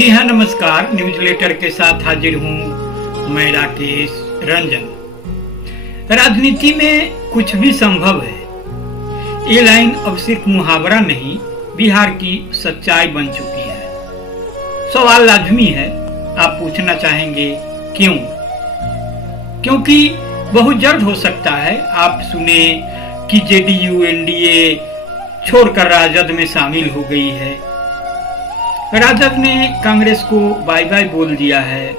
जी हाँ, नमस्कार। News letter के साथ हाजिर हूँ मैं राकेश रंजन। राजनीति में कुछ भी संभव है, ये लाइन अब सिर्फ मुहावरा नहीं, बिहार की सच्चाई बन चुकी है। सवाल लाजमी है, आप पूछना चाहेंगे क्यों? क्योंकि बहुत जल्द हो सकता है आप सुने कि जेडीयू एनडीए छोड़कर राजद में शामिल हो गई है। राजद ने कांग्रेस को बाय बाय बोल दिया है।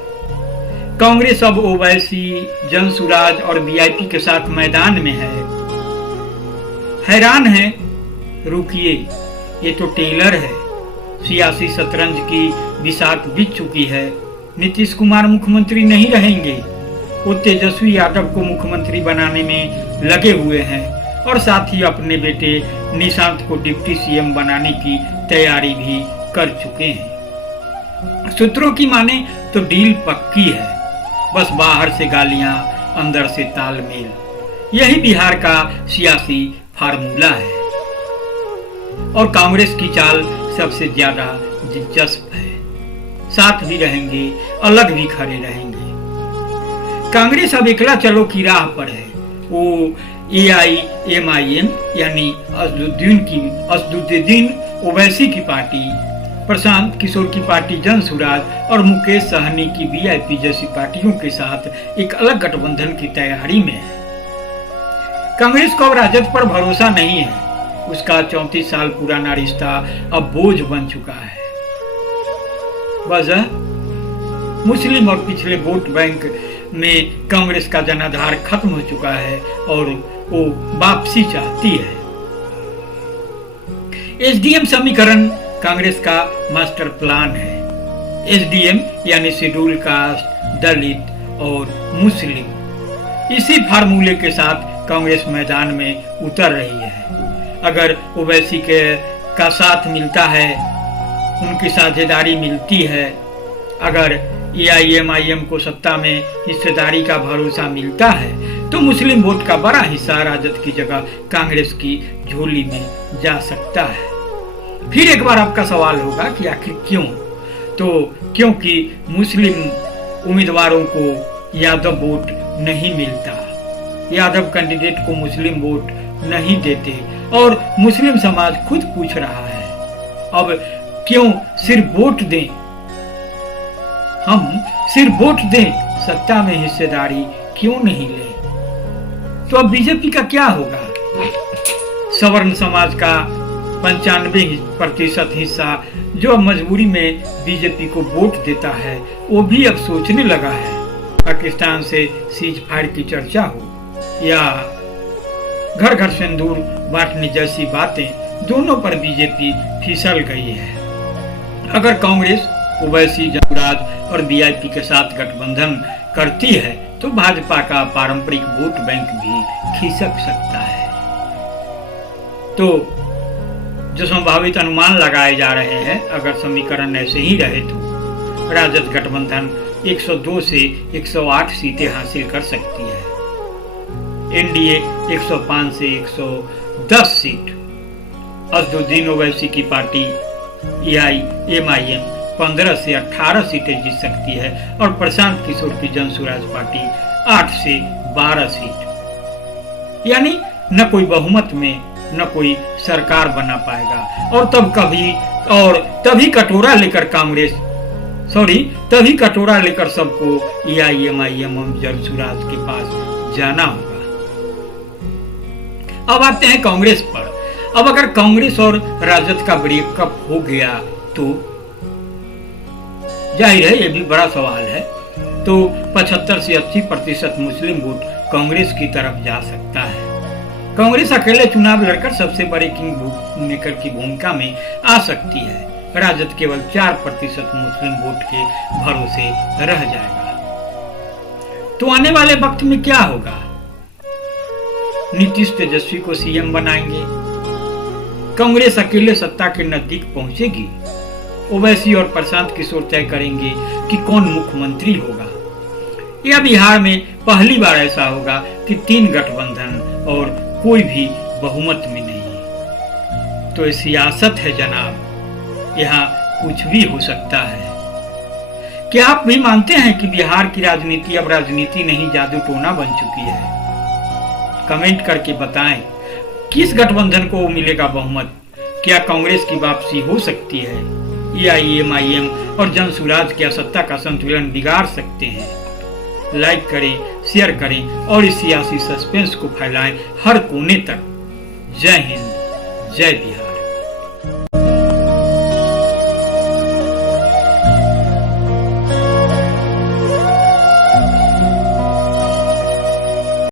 कांग्रेस अब ओवैसी, जनसुराज और वीआईपी के साथ मैदान में है। हैरान है? रुकिए, ये तो टेलर है। सियासी शतरंज की बिसात बीत चुकी है। नीतीश कुमार मुख्यमंत्री नहीं रहेंगे। वो तेजस्वी यादव को मुख्यमंत्री बनाने में लगे हुए हैं और साथ ही अपने बेटे निशांत को डिप्टी सीएम बनाने की तैयारी भी कर चुके हैं। सूत्रों की माने तो डील पक्की है, बस बाहर से गालियां, अंदर से तालमेल। यही बिहार का सियासी फार्मूला है और कांग्रेस की चाल सबसे ज्यादा दिलचस्प है। साथ भी रहेंगे, अलग भी खड़े रहेंगे। कांग्रेस अब एकला चलो की राह पर है। वो AIMIM यानी असदुद्दीन ओवैसी की पार्टी, प्रशांत किशोर की पार्टी जनसुराज और मुकेश सहनी की वीआईपी जैसी पार्टियों के साथ एक अलग गठबंधन की तैयारी में है। कांग्रेस को अब राजद पर भरोसा नहीं है। उसका 34 साल पुराना रिश्ता अब बोझ बन चुका है। वजह मुस्लिम और पिछले वोट बैंक में कांग्रेस का जनाधार खत्म हो चुका है और वो वापसी चाहती है। SDM समीकरण कांग्रेस का मास्टर प्लान है। SDM यानी शेड्यूल कास्ट, दलित और मुस्लिम। इसी फार्मूले के साथ कांग्रेस मैदान में उतर रही है। अगर ओवैसी का साथ मिलता है, उनकी साझेदारी मिलती है, अगर AIMIM को सत्ता में हिस्सेदारी का भरोसा मिलता है, तो मुस्लिम वोट का बड़ा हिस्सा राजद की जगह कांग्रेस की झोली में जा सकता है। फिर एक बार आपका सवाल होगा कि आखिर क्यों? तो क्योंकि मुस्लिम उम्मीदवारों को यादव वोट नहीं मिलता। यादव कैंडिडेट को मुस्लिम वोट नहीं देते और मुस्लिम समाज खुद पूछ रहा है, अब क्यों सिर्फ वोट दें? हम सिर्फ वोट दें, सत्ता में हिस्सेदारी क्यों नहीं लें? तो अब बीजेपी का क्या होगा? सवर्ण समाज का 95% हिस्सा जो अब मजबूरी में बीजेपी को वोट देता है, वो भी अब सोचने लगा है पाकिस्तान से सीज फायर की चर्चा हो या घर घर सिंदूर बांटने जैसी बातें, दोनों पर बीजेपी फिसल गई है। अगर कांग्रेस ओवैसी, जनसुराज और वीआईपी के साथ गठबंधन करती है तो भाजपा का पारंपरिक वोट बैंक भी खिसक सकता है। तो जो संभावित अनुमान लगाए जा रहे हैं, अगर समीकरण ऐसे ही रहे तो राजद गठबंधन 102 से 108 सीटें हासिल कर सकती है। एनडीए 105 से 110 सीट, असदुद्दीन ओवैसी की पार्टी AIMIM 15 से 18 सीटें जीत सकती है और प्रशांत किशोर की जनसुराज पार्टी 8 से 12 सीट। यानी न कोई बहुमत में न कोई सरकार बना पाएगा और तभी कटोरा लेकर सबको AIMIM जनसुराज के पास जाना होगा। अब आते हैं कांग्रेस पर। अब अगर कांग्रेस और राजद का ब्रेकअप हो गया तो जाहिर है, ये भी बड़ा सवाल है, तो 75 से 80% मुस्लिम वोट कांग्रेस की तरफ जा सकता है। कांग्रेस अकेले चुनाव लड़कर सबसे बड़े किंग मेकर की भूमिका में आ सकती है। राजद केवल 4% मुस्लिम वोट के भरोसे रह जाएगा। तो आने वाले वक्त में क्या होगा? नीतीश तेजस्वी को सीएम बनाएंगे। कांग्रेस अकेले सत्ता के नजदीक पहुंचेगी। ओवैसी और प्रशांत किशोर तय करेंगे कि कौन मुख्यमंत्री होगा। यह बिहार में पहली बार ऐसा होगा कि 3 गठबंधन और कोई भी बहुमत में नहीं। तो सियासत है जनाब, यहाँ कुछ भी हो सकता है। क्या आप भी मानते हैं कि बिहार की राजनीति अब राजनीति नहीं जादू टोना बन चुकी है? कमेंट करके बताएं किस गठबंधन को मिलेगा बहुमत। क्या कांग्रेस की वापसी हो सकती है या एआईएम और जनसुराज क्या सत्ता का संतुलन बिगाड़ सकते हैं? लाइक करें, शेयर करें और इस सियासी सस्पेंस को फैलाएं हर कोने तक। जय हिंद, जय बिहार।